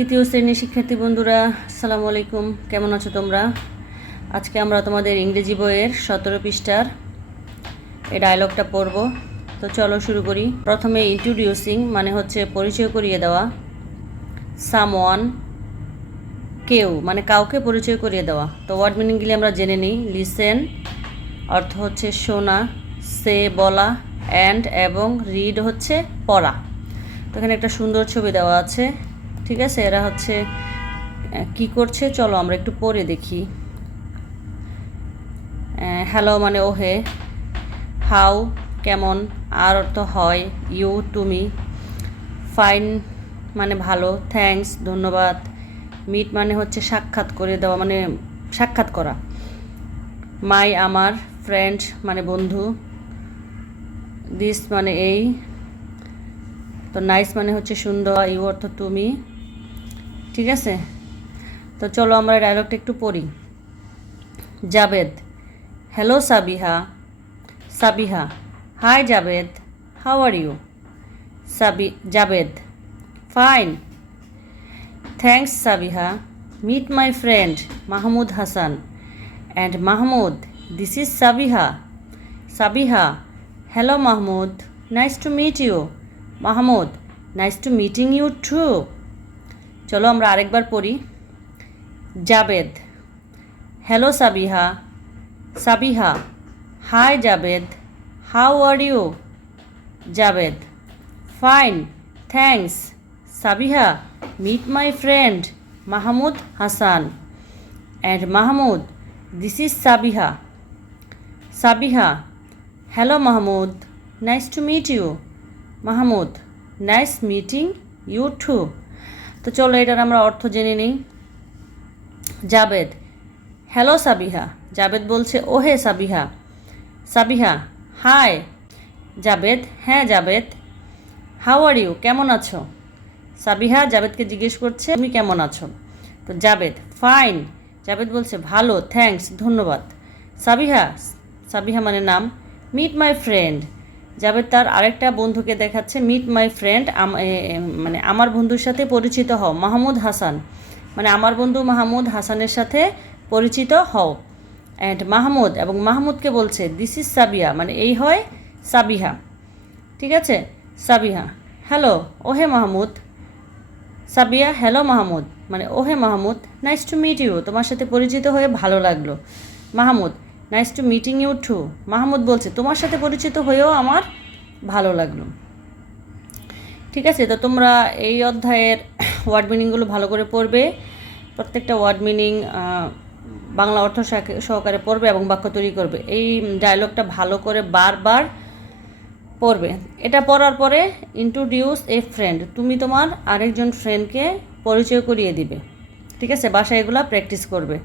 তৃতীয় শ্রেণীর শিক্ষার্থী বন্ধুরা, আসসালামু আলাইকুম। কেমন আছো তোমরা? আজকে আমরা তোমাদের ইংরেজি বইয়ের 17 পৃষ্ঠার এই ডায়লগটা পড়ব। তো চলো শুরু করি। প্রথমে ইন্ট্রোডিউসিং মানে হচ্ছে পরিচয় করিয়ে দেওয়া। সামওয়ান কেউ মানে কাউকে পরিচয় করিয়ে দেওয়া। তো ওয়ার্ড মিনিংগুলি আমরা জেনে নিই। লিসেন অর্থ হচ্ছে শোনা, সে বলা, অ্যান্ড এবং রিড হচ্ছে পড়া। তো এখানে একটা সুন্দর ছবি দেওয়া আছে, ঠিক আছে। এরা হচ্ছে কি করছে, চলো আমরা একটু পড়ে দেখি। হ্যালো মানে ওহে, হাউ কেমন, আর অর্থ হয়, ইউ তুমি, ফাইন মানে ভালো, থ্যাঙ্কস ধন্যবাদ, মিট মানে হচ্ছে সাক্ষাৎ করে দেওয়া মানে সাক্ষাৎ করা, মাই আমার, ফ্রেন্ড মানে বন্ধু, দিস মানে এই, তো নাইস মানে হচ্ছে সুন্দর, ইউ অর্থ তুমি, ঠিক আছে। তো চলো আমরা ডায়লগটা একটু পড়ি। Javed, hello Sabiha. Sabiha, hi Javed, how are you? Javed, fine thanks Sabiha, meet my friend Mahmud Hasan. And Mahmud, this is Sabiha. Sabiha, hello Mahmud, nice to meet you. Mahmud, nice to meeting you too. চলো আমরা আরেকবার পড়ি। Javed, hello Sabiha. Sabiha, hi Javed, how are you? Javed, fine thanks Sabiha, meet my friend Mahmud Hasan. And Mahmud, this is Sabiha. Sabiha, hello Mahmud, nice to meet you. Mahmud, nice meeting you too. তো চলো এটার আমরা অর্থ জেনে নিই। জাবেদ, হ্যালো সাবিহা। জাবেদ বলছে ওহে সাবিহা। সাবিহা, হাই। জাবেদ, হ্যাঁ জাবেদ। হাউ আর ইউ কেমন আছো? সাবিহা জাবেদকে জিজ্ঞেস করছে তুমি কেমন আছো। তো জাবেদ, ফাইন। জাবেদ বলছে ভালো, থ্যাঙ্কস ধন্যবাদ। সাবিহা, সাবিহা মানে নাম। Meet my friend. জাবেদ তার আরেকটা বন্ধুকে দেখাচ্ছে, মিট মাই ফ্রেন্ড মানে আমার বন্ধুর সাথে পরিচিত হও। মাহমুদ হাসান মানে আমার বন্ধু মাহমুদ হাসানের সাথে পরিচিত হও। অ্যান্ড মাহমুদ এবং মাহমুদকে বলছে দিস ইজ সাবিহা মানে এই হয় সাবিহা, ঠিক আছে। সাবিহা, হ্যালো ওহে মাহমুদ। সাবিয়া, হ্যালো মাহমুদ মানে ওহে Mahmud, nice to meet you তোমার সাথে পরিচিত হয়ে ভালো লাগলো। Mahmud, nice to meeting you too. Mahmud বলছে তোমার সাথে পরিচিত হয়েও আমার ভালো লাগলো, ঠিক আছে। তো তোমরা এই অধ্যায়ের ওয়ার্ড মিনিংগুলো ভালো করে পড়বে। প্রত্যেকটা ওয়ার্ড মিনিং বাংলা অর্থ সহকারে পড়বে এবং বাক্য তৈরি করবে। এই ডায়লগটা ভালো করে বারবার পড়বে। এটা পড়ার পরে ইন্ট্রোডিউস এ ফ্রেন্ড, তুমি তোমার আরেকজন ফ্রেন্ডকে পরিচয় করিয়ে দিবে, ঠিক আছে। বাসায় এগুলা প্র্যাকটিস করবে।